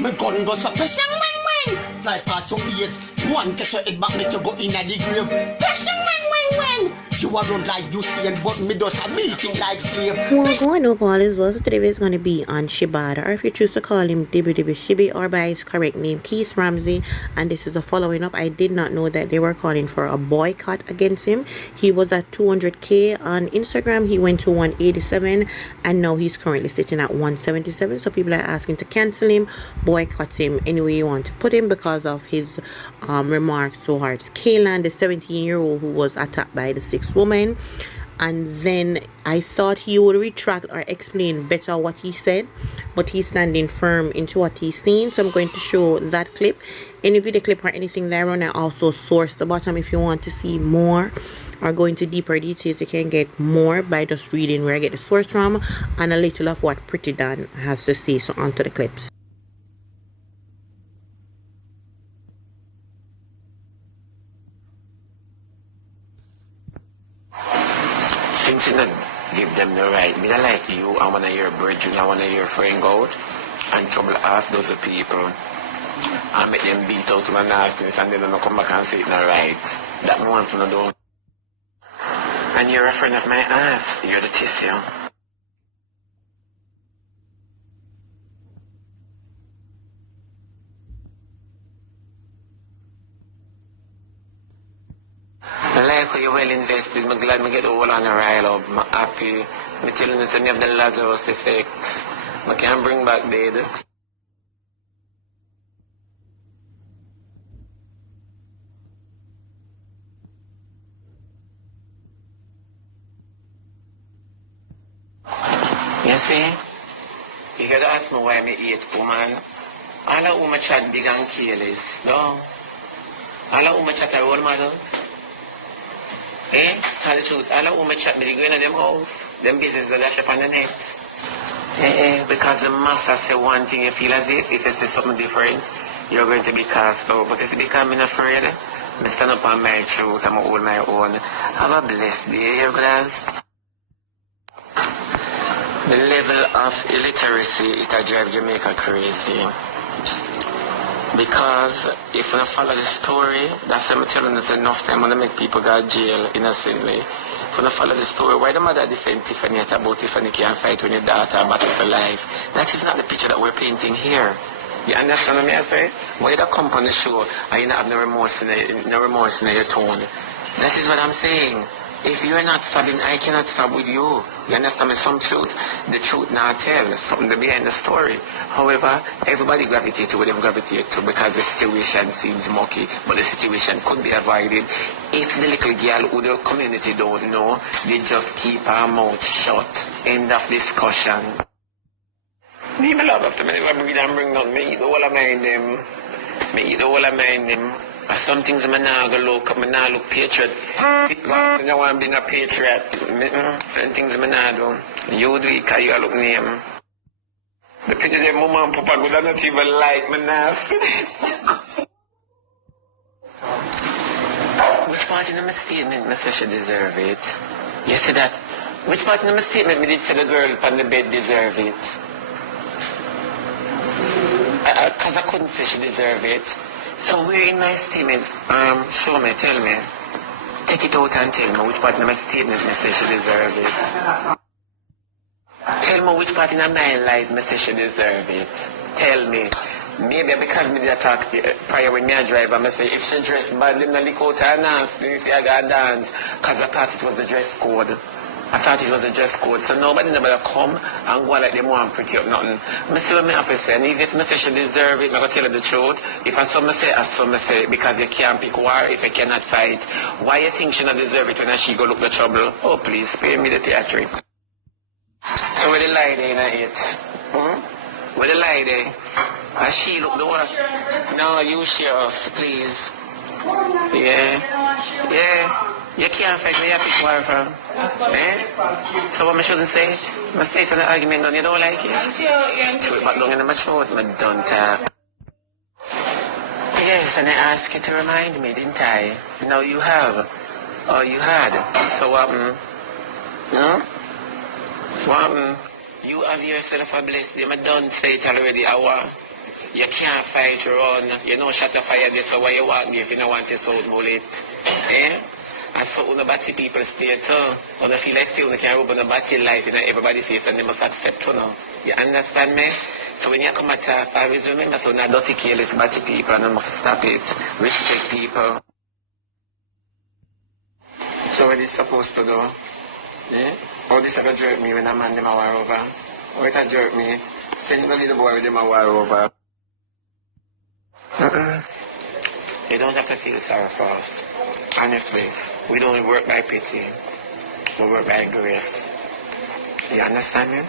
My gun goes up, pressure, wang, wang. Fly past some ears, one catch your head back, make you go in at the grave. Pressure, wang, wang, wang. You are run like you see, and but me does a beating like slave. Well, going up all as well. So today is going to be on Shebada, or if you choose to call him Dibby Shibi, or by his correct name, Keith Ramsey. And this is a following up. I did not know that they were calling for a boycott against him. He was at 200k on Instagram. He went to 187, and now he's currently sitting at 177. So people are asking to cancel him, boycott him, any way you want to put him, because of his remarks towards Kaylan, the 17-year-old who was attacked by the 6th woman. And then I thought he would retract or explain better what he said, but he's standing firm into what he's saying. So I'm going to show that clip. Any video clip or anything there on, I also source the bottom. If you want to see more or go into deeper details, you can get more by just reading where I get the source from and a little of what PRETTII has to say. So on to the clips. Since you don't give them the right, me not like you, I want to hear brethren, I want to hear friend out and trouble half those people and make them beat out my nastiness and then come back and say it's not right. That I want to do. And you're a friend of my ass, you're the tissue. I like how you're well invested. I'm glad I get all on the rile up. I'm happy. I'm telling you that I have the Lazarus effect. I can't bring back dead. You see? You gotta ask me why I eat, woman. All of whom I chat big and careless, no? All of whom I chat a role model. Eh? Tell the truth. All of whom I chat me, they go in them house. Them business that left up on the net. Because the master say one thing, you feel as if you say something different, you're going to be cast out. But it's because I'm afraid. I stand up on my truth, I'm hold my own. Have a blessed day, you guys. The level of illiteracy, it drives Jamaica crazy. Because if you follow the story, that's what I'm telling us enough time when I make people go to jail innocently. If you follow the story, why the mother defend Tiffany about Tiffany can't fight when your daughter battle for life? That is not the picture that we're painting here. You understand what I say? Why you come on the show and you not have no remorse in your tone? That is what I'm saying. If you're not sobbing, I cannot sob with you. You understand me? Some truth, the truth not tell, something behind the story. However, everybody gravitate to what they gravitate to because the situation seems mucky, but the situation could be avoided if the little girl who the community don't know, they just keep her mouth shut. End of discussion. Me love after me never breathe and bring down. Me eat the whole of mine them. Me eat the whole of mine them. Some things I'm not going to look, I'm not look patriot. I don't want to be a patriot. Certain things I'm not do. You do it because you look name. The picture of mama and papa would not even like me now. Which part in my statement I say she deserve it? You see that? Which part in my statement me did say the girl on the bed deserve it? Because I couldn't say she deserve it. So where in my statement, show me, tell me. Take it out and tell me which part in my statement me say she deserve it. Tell me which part in my life me say she deserve it. Tell me. Maybe because me did attack prior when me a driver, I say if she dressed bad, them no lick out her dance, then you see I got dance. Because I thought it was the dress code. I thought it was a dress code, so nobody never come and go like them want pretty up nothing. I see what me have to say, and if I say she deserve it, I'm going to tell her the truth. If I saw me say, I saw me say, because you can't pick war if you cannot fight. Why you think she not deserve it when she go look the trouble? Oh please, spare me the theatrics. So where the lie there in it? Where the lie there? And she look the one? No, you share us, please. Yeah. You can't fight where you pick war from. Eh? So what I shouldn't say it? I say it in the argument and you don't like it? True, but long in my throat, I don't talk. Yes, and I asked you to remind me, didn't I? No, you have. Or you had. So what? You have yourself a blessed day. I don't say it already. You can't fight run. You know shut a fire this way you walk me if you don't want to sound bullet. Eh? And so on the batty people stay too. On the feel like still you can rub on the batty life in everybody's face and they must accept you know. You understand me? So when you come at always remember so now dirty careless batty people and you must stop it. Respect people. So what is supposed to do? Eh? How this ever jerk me when a man them a war over? Or it a jerk me? Send the little boy with them a war over. You don't have to feel sorry for us. Honestly, we don't work by pity. We work by grace. You understand me?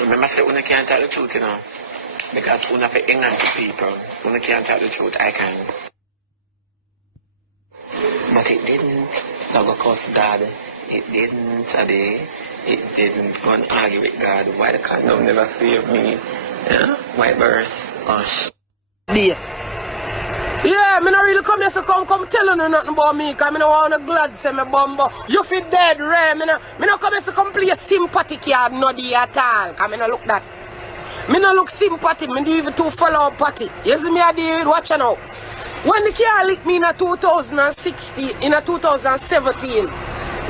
Remember, say, you can't tell the truth, you know. Because you have to ignorant people. You can't tell the truth, I can. But it didn't. So go curse God. It didn't today. It didn't go and argue with God. Why the condom never saved me? Yeah? Why verse? Hush. Yeah, me not really come here to come telling you nothing about me, because I don't want to glad say me bumbo. You feel dead, Ray. Me not come here to come play a sympathy card, not the at all, because I don't look that. Me not look sympathy, me do even to follow up party. You see me I did, watch you now. When the car licked me in 2016, in 2017,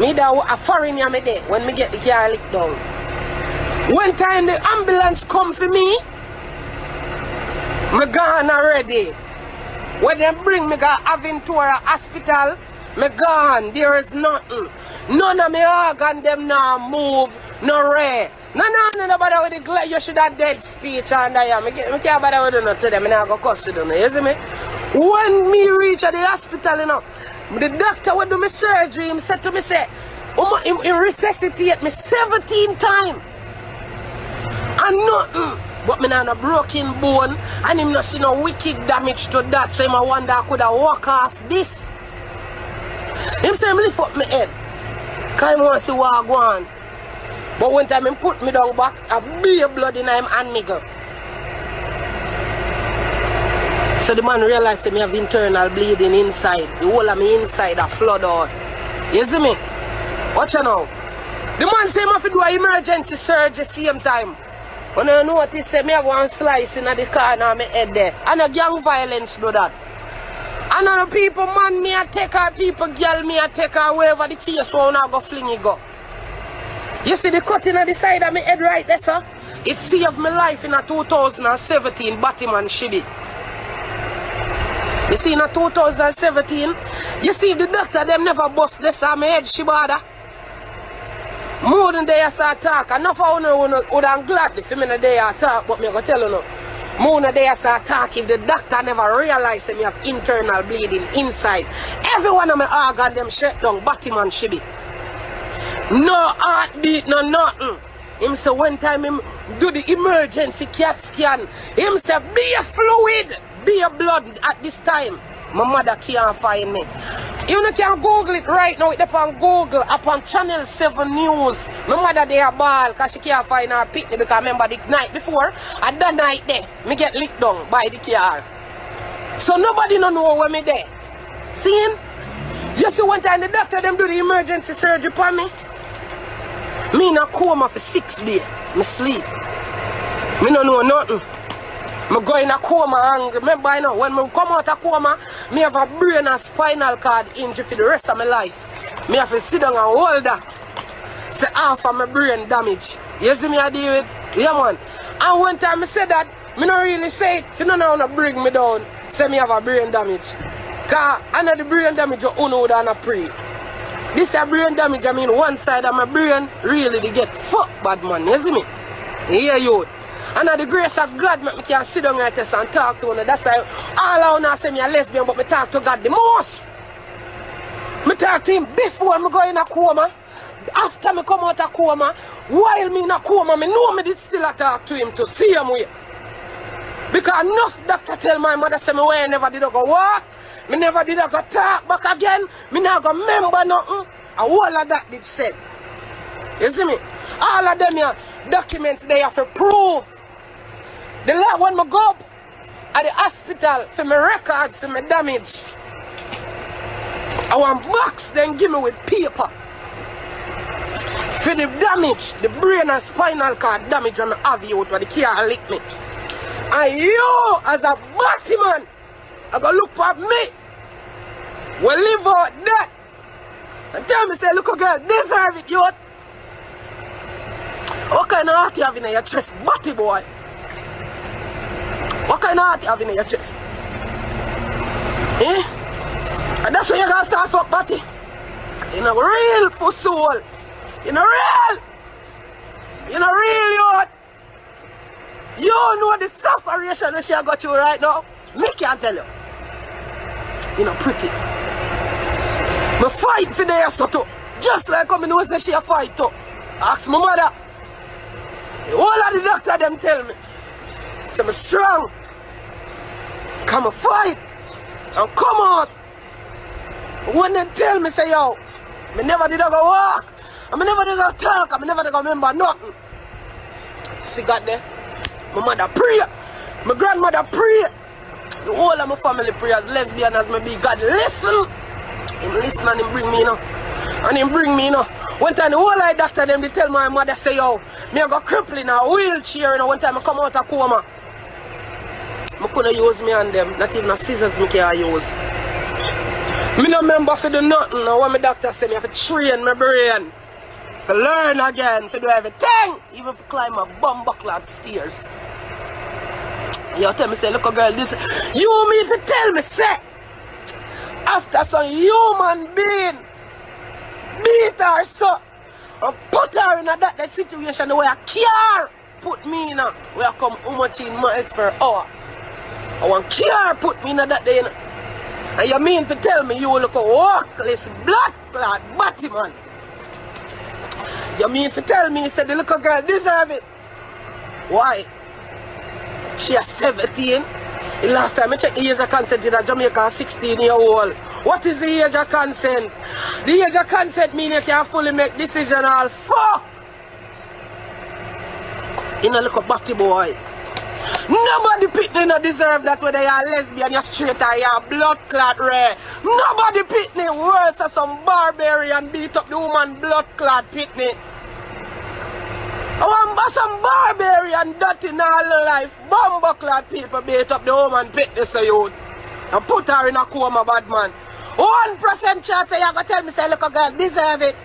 me da a foreigner me there, when me get the car licked down. One time the ambulance come for me gone already. When they bring me to Aventura Hospital, me gone. There is nothing. None of me organ them now move, no ray. No bother with the glad you should have dead speech and I am. I can't bother with it to them, I go cuss to them, you see me? When me reach at the hospital, you know, the doctor would do me surgery, he said to me, say, he resuscitate me 17 times. And nothing. But me not a broken bone and him not see no wicked damage to that. So I wonder I could have walked past this. Him say him lift up my head. Cause him want to see what I go on. But when time him put me down back, I beer blood in him and me go. So the man realized that me have internal bleeding inside. The whole of me inside a flood out. You see me? Watch you now. The man say I have to do an emergency surgery same time. When I notice me have one slice in the corner of my head there. And a gang violence do that. And the people man me a take her, people girl me a take her wherever the case one I go fling it go. You see the cutting on the side of my head right there, sir? It saved my life in a 2017 Batman Shibi. You see in a 2017, you see the doctor them never bust this on my head Shebada. More than they start talk, enough of you would have gladly for me they talk, but me go tell you no. More than they start talk if the doctor never realize that me have internal bleeding inside. Every one of my organ them shut down, Batman Shibi. No heartbeat, no nothing. Him say one time him do the emergency CAT scan. Him say be a fluid, be a blood at this time. My mother can't find me. You can Google it right now. It's upon Google, upon Channel 7 News. My mother there ball because she can't find her picnic because I remember the night before, and that night there, me get licked down by the car. So nobody don't know where me there. See? You see one time the doctor them do the emergency surgery for me. Me in a coma for 6 days. Me sleep. Me don't know nothing. I go in a coma and remember I know when I come out of coma, I have a brain and spinal cord injury for the rest of my life. I have to sit down and hold that. Say half of my brain damage. You see me I deal with? Yeah man. And one time I said that, I don't really say it. So no one to bring me down. Say me have a brain damage. Because I know the brain damage you would have pray. This is brain damage, I mean one side of my brain really they get fucked bad man. You see me? Yeah you. And at the grace of God, I can sit down like this and talk to you. That's why all I say me a lesbian, but I talk to God the most. I talk to him before I go in a coma. After I come out of coma, while me in a coma, I know me did still talk to him to see him way. Because enough doctor tell my mother say me why I never did go walk, me never did go talk back again, me never go remember nothing. And all of that did said. You see me? All of them here, documents they have to prove. The last one I go up at the hospital for my records and my damage. I want box then give me with paper. For the damage, the brain and spinal cord damage on the have youth where the car lick me. And you, as a Batman, are going to look at me. Will live out that. And tell me, say, look, a girl, deserve it, youth. What kind of heart you have in your chest, batty boy? What kind of heart you have in your chest? Eh? And that's why you gotta start fuck batty. You know, real pussy hole. You know, real. You know, real, youth. You know the suffering that she got you right now. Me can't tell you. You know, pretty. Me fight for the ass too. Just like I know that she a fight too. Ask my mother. All of the doctor them tell me. Say I'm strong. Come and fight. And come out. When they tell me, say yo, me never did I go walk. I never did I talk. I never did I remember nothing. See got there? My mother pray. My grandmother pray. The whole of my family pray as lesbian as me be. God listen. Him listen and him bring me, you know. And him bring me, you know. One time the whole eye doctor them they tell my mother say yo, me I go cripple in a wheelchair, you know. One time I come out of coma. I couldn't use me on them. Not even a scissors me can use. Me no remember for do nothing. Now when my doctor say me have to train my brain. To learn again, to do everything. Even to climb a bumbuckler stairs. You tell me say, look girl, this you mean to tell me say after some human being beat her so and put her in that situation where a car put me in where I come how much in miles per hour. I want car put me in that day. And you mean to tell me you look a workless blood clot Batman? You mean to tell me you said the little girl deserve it? Why? She is 17. The last time I checked the age of consent in Jamaica, 16-year-old. What is the age of consent? The age of consent means you can fully make decision all fuck. You know, look a batty boy. Nobody pitney no deserve that whether you're lesbian, you're straight or you're blood clot rare. Nobody pitney worse than some barbarian beat up the woman blood clot pitney. I want some barbarian dirty in all life. Bumbo clot people beat up the woman pitney so youth. And put her in a coma, bad man. 1% chance you're gonna tell me say look a girl deserve it.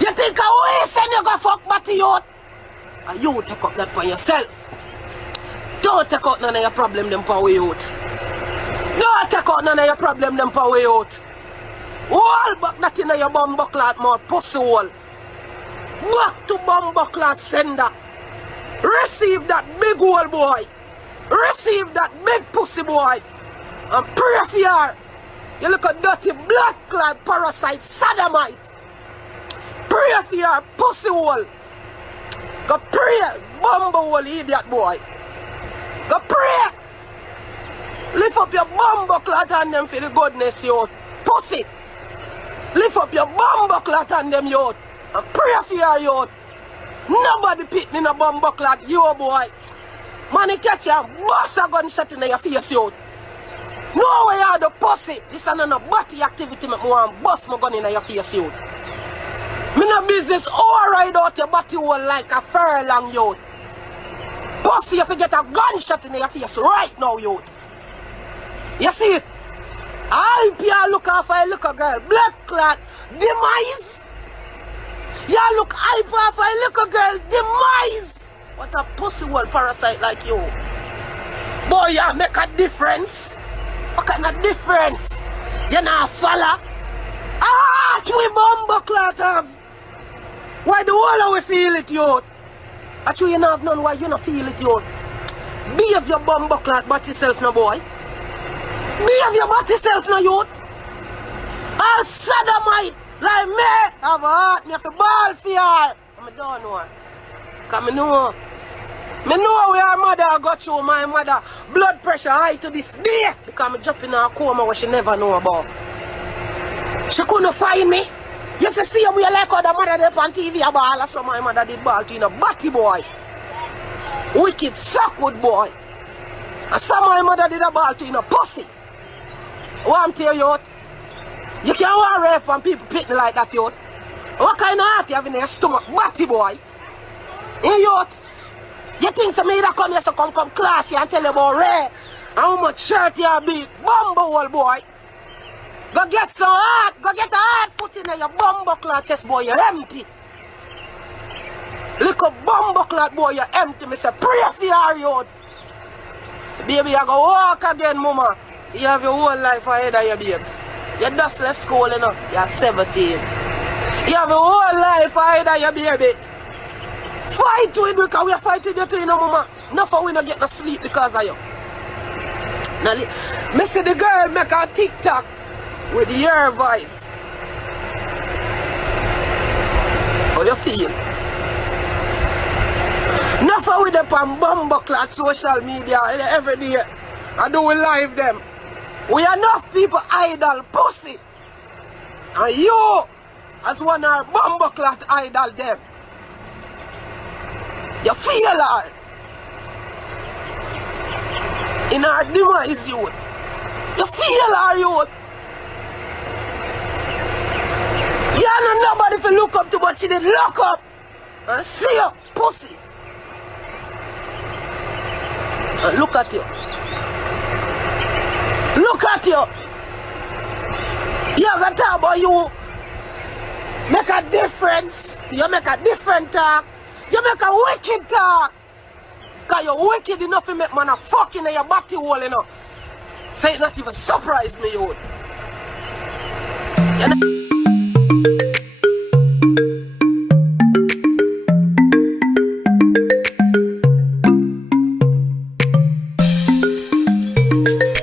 You think I will send you go fuck batty youth? And you take up that for yourself. Don't take out none of your problem them for way out. Don't take out none of your problem them for way out. All back that in your bumbuckler mouth pussy hole. Back to bumbuckler sender. Receive that big hole boy. Receive that big pussy boy. And pray for you. You look a dirty blood clot parasite sodomite. Pray for your pussy hole. Go pray bumbo hole idiot boy. Go pray. Lift up your bumbo clot on them for the goodness, youth. Pussy. Lift up your bumbo clot on them, youth. And pray for your youth. Nobody pitting in a bumbo clot, you boy. Man, he catch you and bust a gunshot in your face, youth. No way you are the pussy. This is not a body activity, me want bust my gun in your face, youth. Me no business all ride out your body hole like a furlong, youth. Pussy, you get a gunshot in your face right now, youth. You see it? I you look after a little girl, blood clot, demise. You look hype after a little girl, demise. What a pussy hole parasite like you. Boy, you make a difference. What kind of difference? You not follow? Ah, we bumbo clot have. Why the whole of we feel it, youth? Actually, you don't have none why you don't feel it, youth. Behave your bumbo clot but yourself, no boy. Behave your but yourself, no youth. All sodomite like me have a heart, me have a ball for you. I don't know. Because I know. I know where our mother got through. My mother blood pressure high to this day. Because I jump in her coma what she never know about. She couldn't find me. You see we like how the mother did on TV a ball. So my mother did ball to in a batty boy. Wicked suckwood boy. And some my mother did a ball to in a pussy. What I'm telling you, youth? You can't wear rape and people pitting like that, youth. What kind of heart you have in your stomach, batty boy? You youth? You think some me that come here so come class here and tell you about Ray and how much shirt you beat? Bumble old boy. Go get some heart. Go get a heart put in your bumble clot chest boy. You're empty. Little bumble clot boy, you're empty. Me say pray for your youth. Baby, you go walk again, mama. You have your whole life ahead of your babes. You just left school, you know. You're 17. You have your whole life ahead of your baby. Fight with me because we are fighting you too, you know, mama. Not for we not get no sleep because of you. Now, me see the girl make a TikTok with your voice. How you feel? Not for we up on bumbleclad social media every day. I do we live them. We enough people idol pussy. And you, as one of our bumbleclad idol them. You feel her. In our demise, youth. You feel her, youth. You know nobody to look up to, but she did look up and see you, pussy. And look at you. Look at you. You have to talk about you. Make a difference. You make a different talk. You make a wicked talk. Because you're wicked enough to make man a fucking in your body hole, you know. Say it not even surprise me, you.